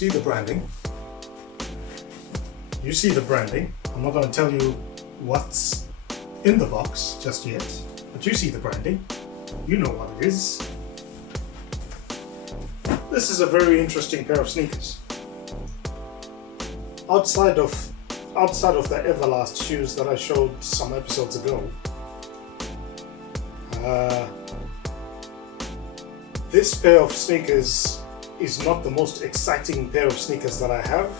See the branding. You see the branding. I'm not going to tell you what's in the box just yet, but you see the branding. You know what it is. This is a very interesting pair of sneakers. Outside of the Everlast shoes that I showed some episodes ago, this pair of sneakers is not the most exciting pair of sneakers that I have,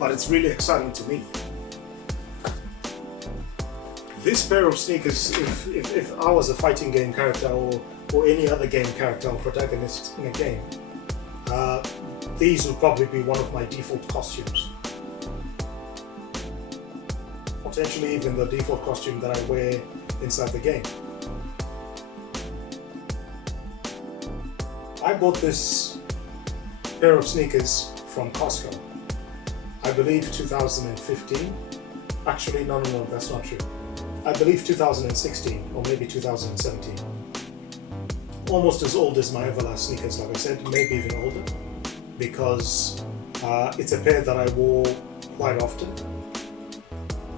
but it's really exciting to me. This pair of sneakers, if I was a fighting game character or any other game character or protagonist in a game, these would probably be one of my default costumes. Potentially even the default costume that I wear inside the game. I bought this pair of sneakers from Costco. I believe 2015. Actually, no, that's not true. I believe 2016 or maybe 2017. Almost as old as my Everlast sneakers, like I said, maybe even older, because it's a pair that I wore quite often.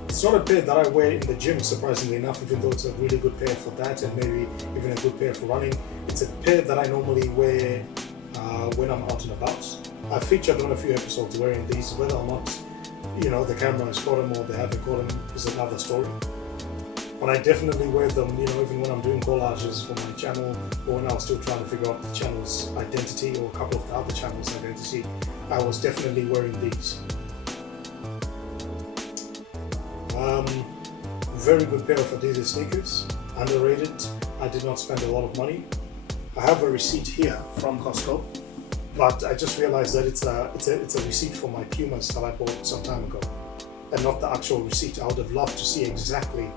It's not a pair that I wear in the gym, surprisingly enough, even though it's a really good pair for that and maybe even a good pair for running. It's a pair that I normally wear when I'm out and about. I've featured on a few episodes wearing these. Whether or not, the camera has caught them or they haven't caught them is another story. But I definitely wear them, even when I'm doing collages for my channel or when I was still trying to figure out the channel's identity or a couple of the other channels' identity. I was definitely wearing these. Very good pair of Adidas sneakers, underrated. I did not spend a lot of money. I have a receipt here from Costco, but I just realized that it's a receipt for my Pumas that I bought some time ago, and not the actual receipt. I would have loved to see exactly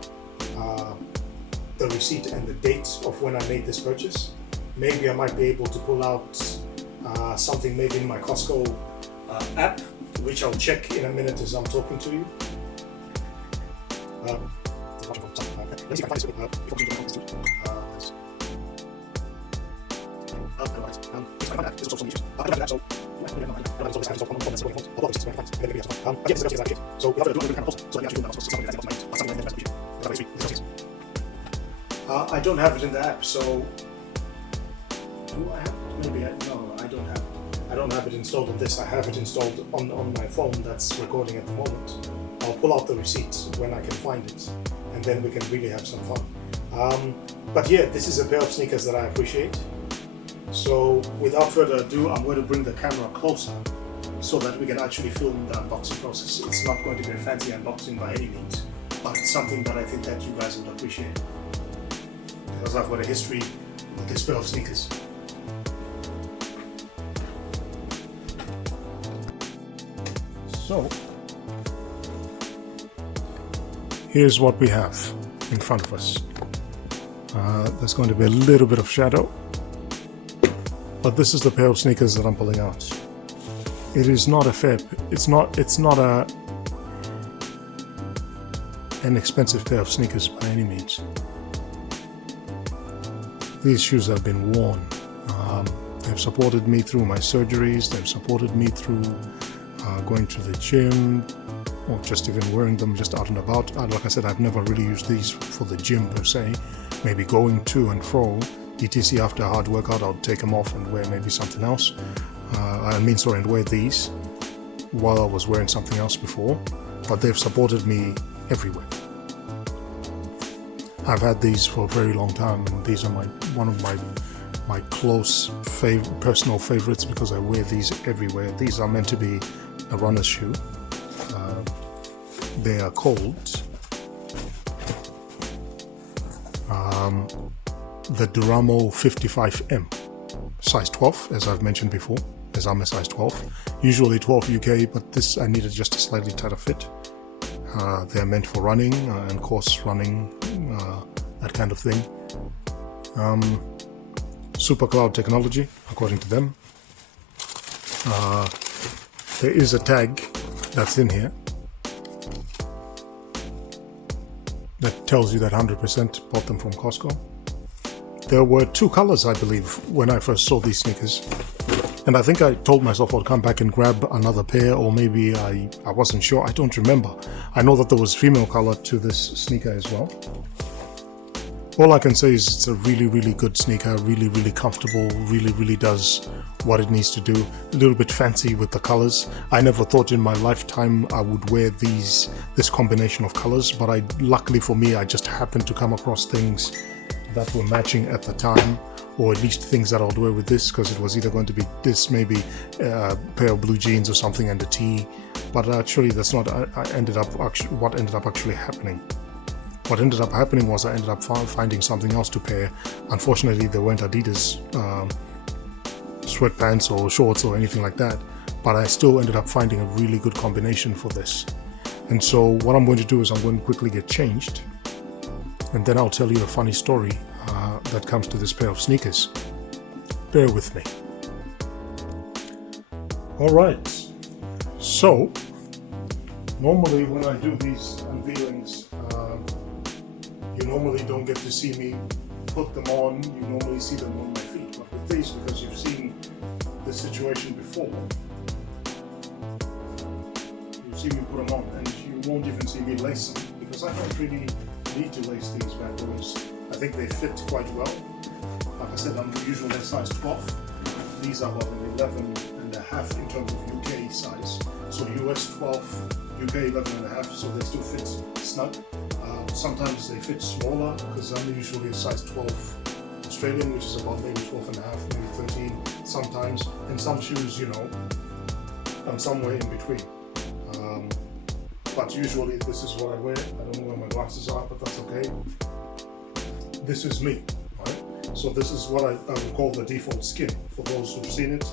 the receipt and the date of when I made this purchase. Maybe I might be able to pull out something maybe in my Costco app, which I'll check in a minute as I'm talking to you. Let me see if I can find this. I don't have it in the app, so do I have it? Maybe no, I don't have it. I don't have it installed on this. I have it installed on my phone that's recording at the moment. I'll pull out the receipt when I can find it, and then we can really have some fun. But yeah, this is a pair of sneakers that I appreciate. So without further ado, I'm going to bring the camera closer so that we can actually film the unboxing process. It's not going to be a fancy unboxing by any means, but it's something that I think that you guys would appreciate, because I've got a history with this pair of sneakers. So here's what we have in front of us. There's going to be a little bit of shadow, but this is the pair of sneakers that I'm pulling out. It is not a fair. It's not an expensive pair of sneakers by any means. These shoes have been worn. They've supported me through my surgeries. They've supported me through going to the gym, or just even wearing them just out and about. Like I said, I've never really used these for the gym per se. Maybe going to and fro, etc. After a hard workout, I'll take them off and wear maybe something else. And wear these while I was wearing something else before. But they've supported me everywhere. I've had these for a very long time, and these are one of my close personal favorites because I wear these everywhere. These are meant to be a runner's shoe. They are called the Duramo 55M, size 12, as I've mentioned before, as I'm a size 12. Usually 12 UK, but this I needed just a slightly tighter fit. They're meant for running and course running, that kind of thing. Super cloud technology, according to them. There is a tag that's in here that tells you that 100% bought them from Costco. There were 2 colors, I believe, when I first saw these sneakers. And I think I told myself I'd come back and grab another pair, or maybe I wasn't sure. I don't remember. I know that there was female color to this sneaker as well. All I can say is it's a really, really good sneaker, really, really comfortable, really does what it needs to do. A little bit fancy with the colors. I never thought in my lifetime I would wear this combination of colors, but luckily for me, I just happened to come across things that were matching at the time, or at least things that I'll wear with this, because it was either going to be this, maybe a pair of blue jeans or something, and a tee. But actually, that's not what ended up actually happening. What ended up happening was I ended up finding something else to pair. Unfortunately, they weren't Adidas sweatpants or shorts or anything like that, but I still ended up finding a really good combination for this. And so what I'm going to do is I'm going to quickly get changed, and then I'll tell you a funny story that comes to this pair of sneakers. Bear with me. All right. So normally when I do these unveilings, you normally don't get to see me put them on. You normally see them on my feet. But with these, because you've seen this situation before, you see me put them on, and you won't even see me lace them, because I don't really need to lace these bad boys. I think they fit quite well. Like I said, I'm usually a size 12. These are about an 11.5 in terms of UK size. So US 12, UK 11.5, so they still fit snug. Sometimes they fit smaller, because I'm usually a size 12 Australian, which is about maybe 12.5, maybe 13 sometimes. And some shoes, I'm somewhere in between. But usually this is what I wear. I don't know where my glasses are, but that's okay. This is me, right? So this is what I would call the default skin, for those who've seen it.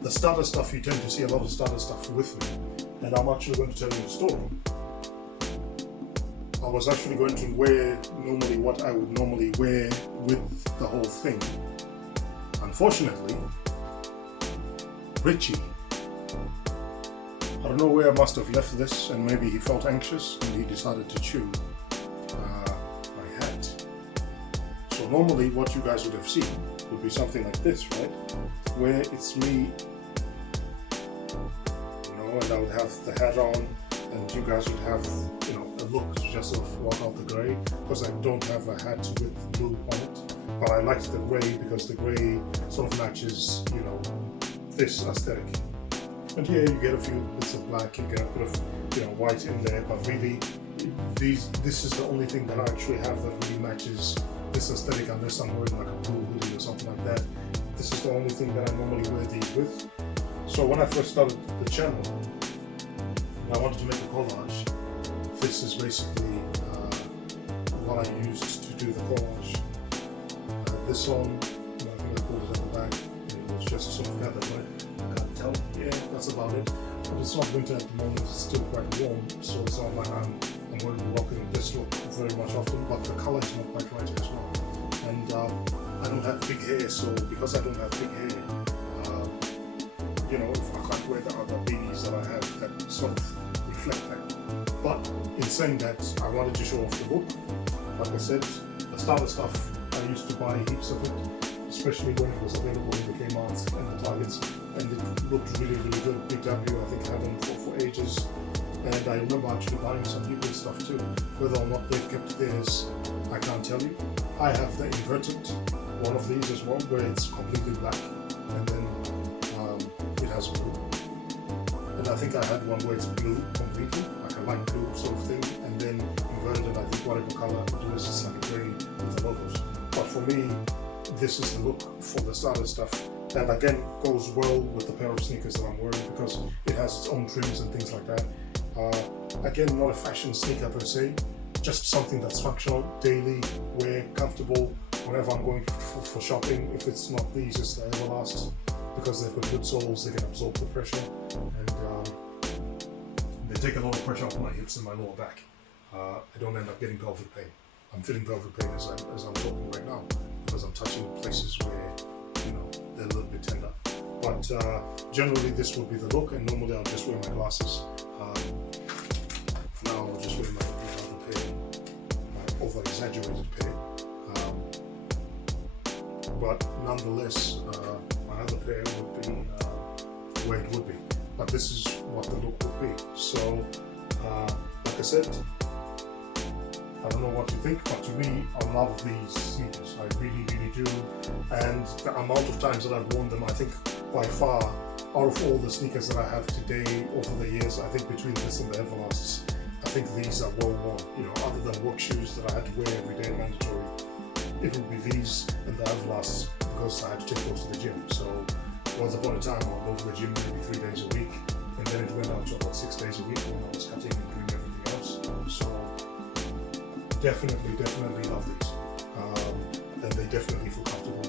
The starter stuff, you tend to see a lot of starter stuff with me. And I'm actually going to tell you a story. I was actually going to wear normally what I would normally wear with the whole thing. Unfortunately, Richie, I don't know where I must have left this, and maybe he felt anxious and he decided to chew my hat. So normally what you guys would have seen would be something like this, right? Where it's me, and I would have the hat on, and you guys would have, a look to just sort of walk out the grey, because I don't have a hat with blue on it. But I liked the grey because the grey sort of matches, this aesthetic. And here you get a few bits of black, you get a bit of, white in there, but really, this is the only thing that I actually have that really matches this aesthetic, unless I'm wearing like a blue hoodie or something like that. This is the only thing that I normally wear these with. So when I first started the channel, I wanted to make a collage. This is basically what I used to do the collage. This one, I think I pulled it at the back. It was just sort of gathered, right? I can't tell. Yeah, that's about it. But it's not winter at the moment. It's still quite warm, so it's not like I'm going to be rocking this look very much often. But the color is not quite right as well. And I don't have big hair, so because I don't have big hair, if I can't wear the other beanies that I have that sort of reflect that. But in saying that, I wanted to show off the book. Like I said, the starter stuff, I used to buy heaps of it. especially when it was available in the Kmart's and the Targets, and it looked really, really good. Big W, I think, had them for ages, and I remember actually buying some people's stuff too. Whether or not they've kept theirs, I can't tell you. I have the inverted one of these as well, where it's completely black, and then it has blue. And I think I had one where it's blue completely, like a light blue sort of thing, and then inverted, and I think whatever color it was, it's like a grey with the logos. But for me, this is the look for the starter stuff, and again goes well with the pair of sneakers that I'm wearing because it has its own trims and things like that. Again, not a fashion sneaker per se, just something that's functional, daily wear, comfortable whenever I'm going for shopping. If it's not these, it's the Everlast, because they've got good soles, they can absorb the pressure, and they take a lot of pressure off my hips and my lower back. I don't end up getting pelvic pain. I'm feeling pelvic pain as I'm talking right now because I'm touching places where, you know, they're a little bit tender. But generally this would be the look, and normally I'll just wear my glasses. For now I'll just wear my other pair, my over-exaggerated pair. But nonetheless, my other pair would be where it would be. But this is what the look would be. So, like I said, I don't know what you think, but to me, I love these sneakers. I really, really do. And the amount of times that I've worn them, I think by far, out of all the sneakers that I have today over the years, I think between this and the Everlasts, I think these are well worn. You know, other than work shoes that I had to wear every day mandatory, it would be these and the Everlasts because I had to take those to the gym. So once upon a time, I'll go to the gym maybe 3 days a week, and then it went down to about 6 days a week when I was cutting and doing everything else. So definitely love these, and they definitely feel comfortable.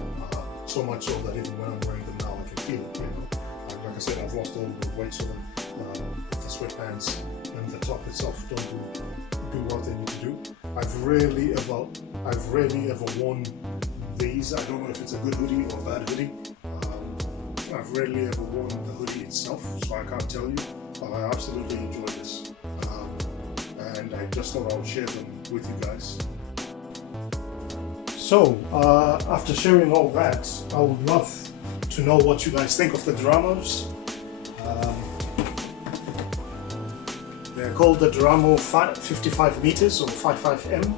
So much so that even when I'm wearing them now, I can feel it. You know, like I said, I've lost all the weight, so the sweatpants and the top itself don't do what they need to do. I've rarely ever worn these. I don't know if it's a good hoodie or a bad hoodie. I've rarely ever worn the hoodie itself, so I can't tell you, but I absolutely enjoy this. And I just thought I would share them with you guys. So, after sharing all that, I would love to know what you guys think of the Duramos. They're called the Duramo 55 meters or 55M.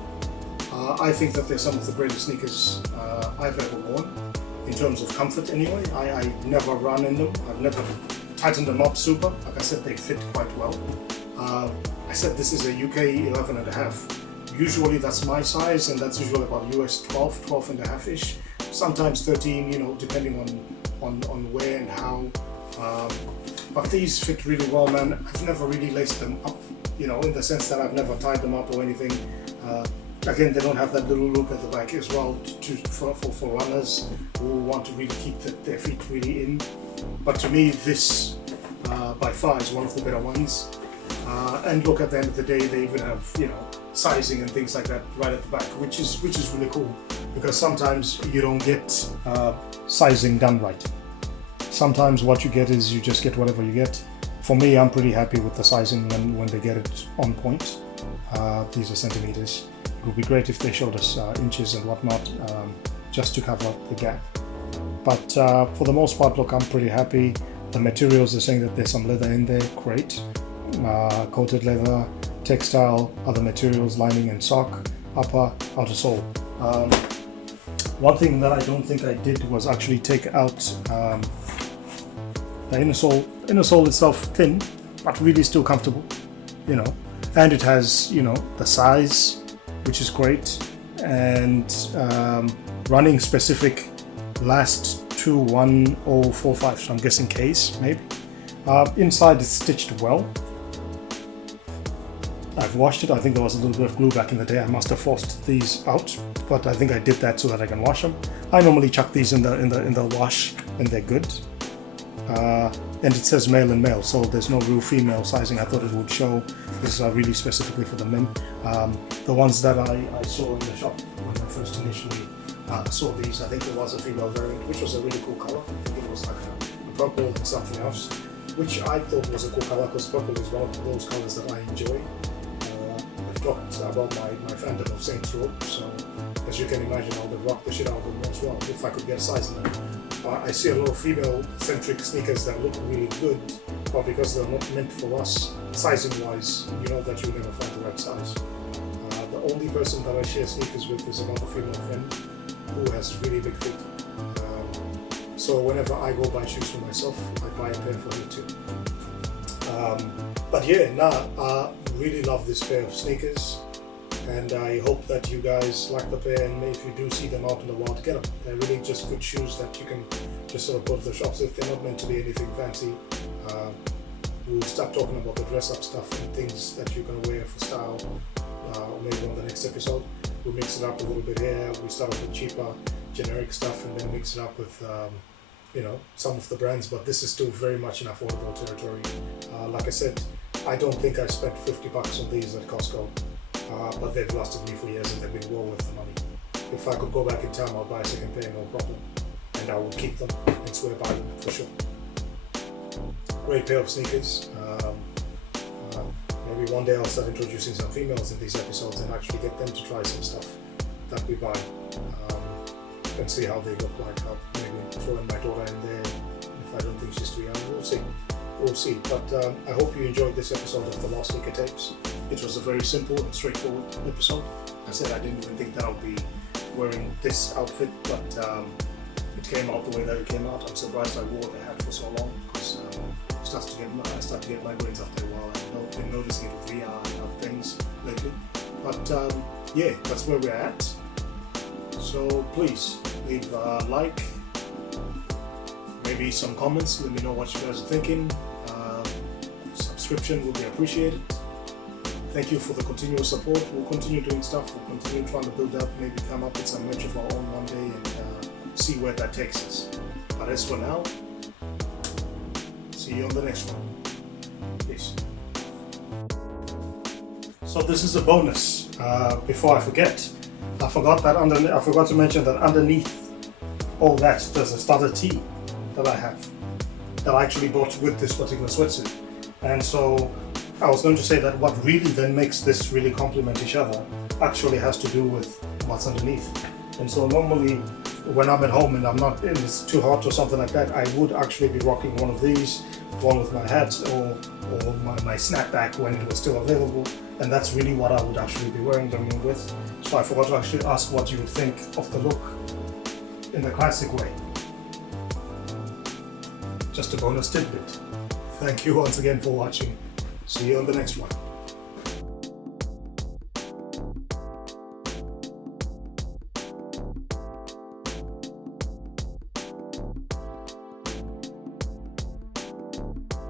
I think that they're some of the greatest sneakers I've ever worn, in terms of comfort anyway. I never run in them, I've never tightened them up super. Like I said, they fit quite well. I said this is a UK 11.5. Usually that's my size, and that's usually about US 12.5-ish. Sometimes 13, you know, depending on where and how. But these fit really well, man. I've never really laced them up, you know, in the sense that I've never tied them up or anything. Again, they don't have that little loop at the back as well for runners who want to really keep their feet really in. But to me, this by far is one of the better ones. And look, at the end of the day, they even have, you know, sizing and things like that right at the back, which is really cool, because sometimes you don't get sizing done right. Sometimes what you get is you just get whatever you get. For me, I'm pretty happy with the sizing when they get it on point. These are centimeters. It would be great if they showed us inches and whatnot, just to cover up the gap. But for the most part, look, I'm pretty happy. The materials, they're saying that there's some leather in there, great. Coated leather, textile, other materials, lining and sock, upper, outer sole. One thing that I don't think I did was actually take out the inner sole. Inner sole itself thin, but really still comfortable, you know. And it has, you know, the size, which is great, and running specific last to 1045, so I'm guessing case maybe. Inside it's stitched well. I've washed it. I think there was a little bit of glue back in the day. I must have forced these out, but I think I did that so that I can wash them. I normally chuck these in the wash, and they're good. And it says male and male, so there's no real female sizing. I thought it would show. This is really specifically for the men. The ones that I saw in the shop when I first initially saw these, I think there was a female variant, which was a really cool color. I think it was like a purple and something else, which I thought was a cool color because purple is one of those colors that I enjoy. I've talked about my fandom of Saints Row, so as you can imagine, I would rock the shit out of them as well if I could get a size in them. I see a lot of female-centric sneakers that look really good, but because they're not meant for us, sizing-wise, you know that you'll never find the right size. The only person that I share sneakers with is another female friend who has really big feet. So whenever I go buy shoes for myself, I buy a pair for her too. But yeah, I really love this pair of sneakers, and I hope that you guys like the pair, and if you do see them out in the wild, get them. They're really just good shoes that you can just sort of go to the shops if they're not meant to be anything fancy. We'll start talking about the dress-up stuff and things that you're going to wear for style, or maybe on the next episode. We'll mix it up a little bit here. We start off with cheaper, generic stuff, and then mix it up with some of the brands, but this is still very much in affordable territory. Like I said, I don't think I spent $50 on these at Costco, but they've lasted me for years and they've been well worth the money. If I could go back in time, I'll buy a second pair, no problem, and I will keep them and swear by them for sure. Great pair of sneakers. Maybe one day I'll start introducing some females in these episodes and actually get them to try some stuff that we buy. And see how they look like. I'll maybe throw in my daughter in there if I don't think she's too young. We'll see. But I hope you enjoyed this episode of the Lost Sneaker Tapes. It was a very simple and straightforward episode. I said I didn't even think that I would be wearing this outfit, but it came out the way that it came out. I'm surprised I wore the hat for so long, because I start to get migraines after a while. I've been noticing it with VR and other things lately. But yeah, that's where we're at. So please leave a like, maybe some comments, let me know what you guys are thinking. Subscription will be appreciated. Thank you for the continuous support. We'll continue doing stuff, we'll continue trying to build up, maybe come up with some merch of our own one day and see where that takes us. But as for now, see you on the next one. Peace. So this is a bonus, before I forget. I forgot to mention that underneath all that there's a starter tee that I have, that I actually bought with this particular sweatsuit. And so I was going to say that what really then makes this really complement each other actually has to do with what's underneath. And so normally when I'm at home and it's too hot or something like that, I would actually be rocking one of these, one with my hat or my snapback when it was still available. And that's really what I would actually be wearing them with. So I forgot to actually ask what you would think of the look in the classic way. Just a bonus tidbit. Thank you once again for watching. See you on the next one.